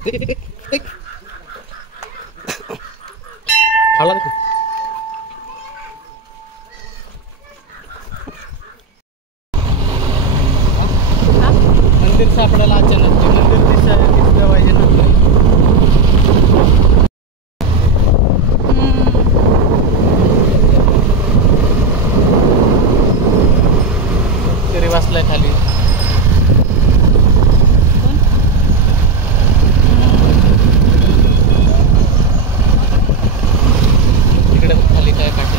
मंदिर सापडायला अचानक मंदिर दिसलं पाहिजे ना. तरी बसलाय खाली. तिकडे खाली काय काढले.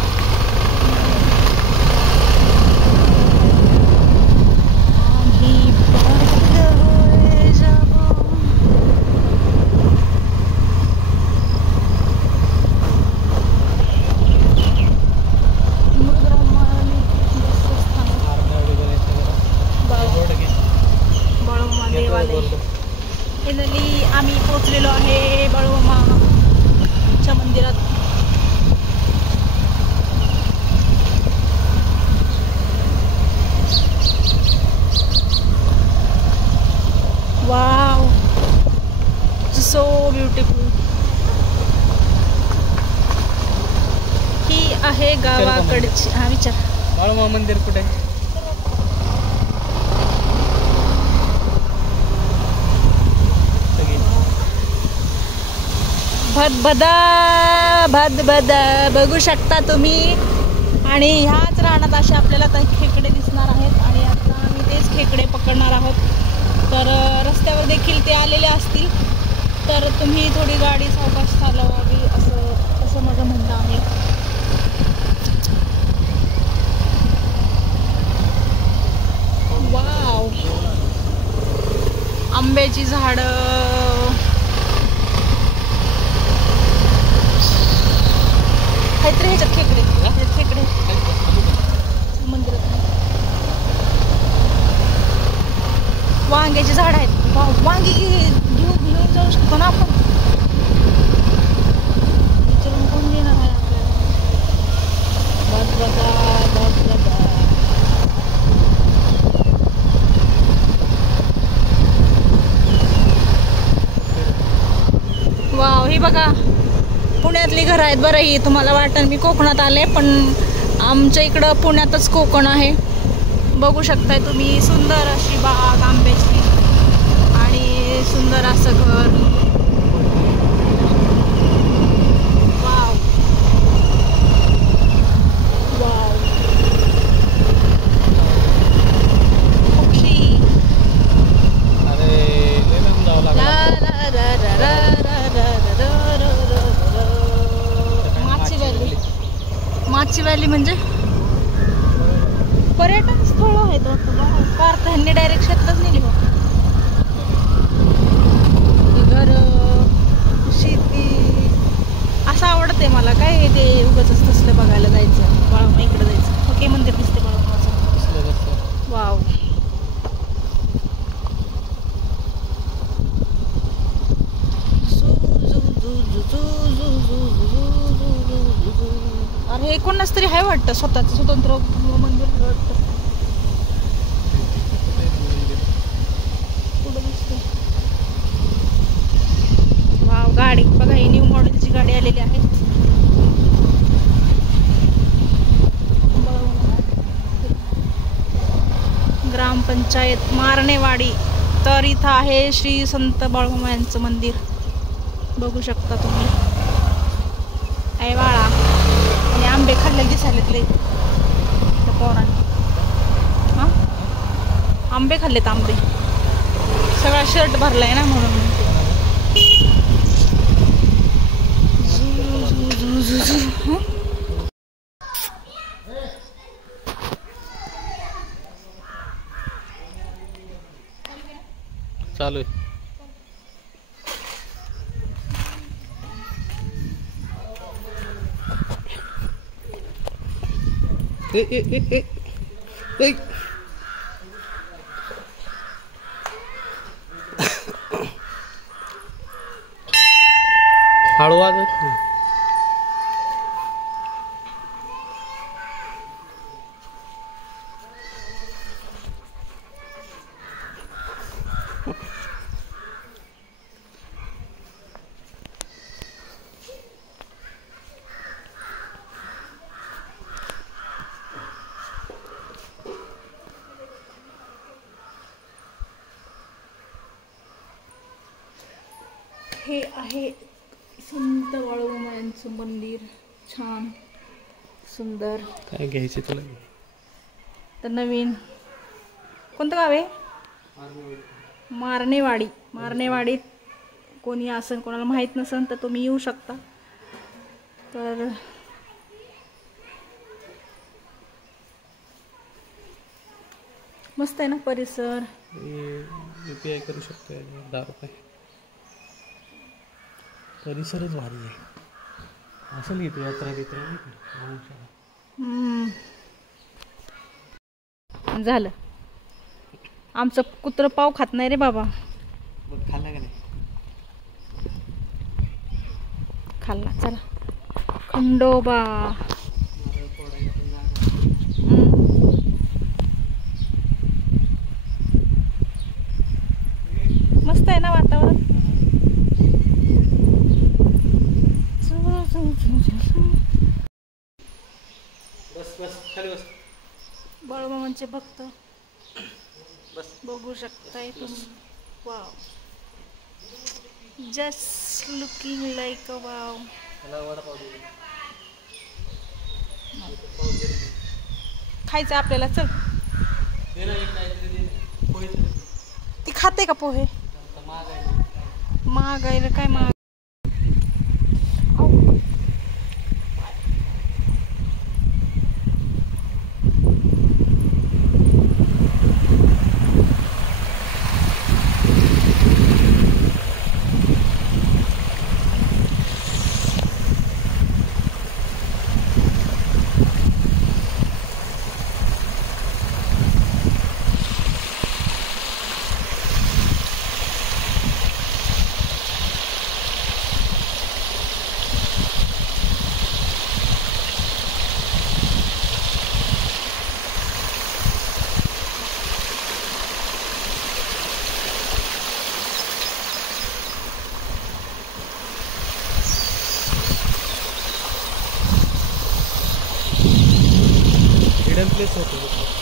फायनली आम्ही पोहोचलेलो आहे बाळूमामाच्या मंदिरात. Wow, so beautiful. ही आहे गावाकडची. हा विचार, बाळूमामा मंदिर कुठे आहे? भदभदा बघू शकता तुम्ही. आणि ह्याच रानात असे आपल्याला आता खेकडे दिसणार आहेत. आणि आता आम्ही तेच खेकडे पकडणार आहोत. तर रस्त्यावर देखील ते आलेले असतील, तर तुम्ही थोडी गाडी सावकाश चालवावी असं माझं म्हणणं आहे. वाव, आंब्याची झाडं. काहीतरी ह्याच्यात खेकडे मंदिरात. वांग्याची झाड आहेत. वांगी घेऊन जाऊ शकतो ना आपण. विचारून कोण देणार आहे आपल्याला? वाव, ही बघा पुण्यातली घरं आहेत. बरं, ही तुम्हाला वाटेल मी कोकणात आले, पण आमच्या इकडं पुण्यातच कोकण आहे. बघू शकताय तुम्ही. सुंदर अशी बाग आंब्याची आणि सुंदर असं घर. वाव वाव, पक्षी. माची व्हॅली म्हणजे पर्यटन स्थळ आहे तो. कार त्यांनी डायरेक्ट शेतातच नेली. घर, शेती असं आवडते मला. काय ते उगाच तसलं बघायला जायचं. बाळूमा इकडे जायचं. ओके, मंदिर दिसते बाळूमाचं. वाव, अरे हे कोणाच तरी आहे वाटतं स्वतःच स्वतंत्र मंदिर वाटतं. वाव, गाडी बघा, ही न्यू मॉडेलची गाडी आलेली आहे. ग्रामपंचायत मारणेवाडी. तर इथं आहे श्री संत बाळूमामा यांचं मंदिर. बघू शकता तुम्ही. आहे बाळा. आणि आंबे खाल्ले दिसायलेत लई त्या पोरांनी. हां, आंबे खाल्लेत. आंबे सगळा शर्ट भरलाय ना म्हणून. चालू आहे. हळवा हे आहे संत बाळूमामांचं मंदिर. छान सुंदर. काय घ्यायचे तुला? तर नवीन कोणतं गाव आहे? मारणेवाडी. मारणेवाडीत कोणी असेल, कोणाला माहीत नसेल तर तुम्ही येऊ शकता. तर मस्त आहे ना परिसर. UPI करू शकतो 10 रुपये. परिसरच भारी आहे. असं लिहितो यात्रा बित्रा झालं. आमचं कुत्रं पाव खात नाही रे बाबा. बघ खाल्ला का नाही? खाल्ला. चला खंडोबा. मस्त आहे ना वातावरण. बस बस खाली बस. बाळूमामांचे भक्त बघू शकताय तुम्ही. Wow, just looking like a wow. खायचं आपल्याला. चल ती खाते का पोहे? महाग आहे काय महाग. हिडन प्लेस होतो.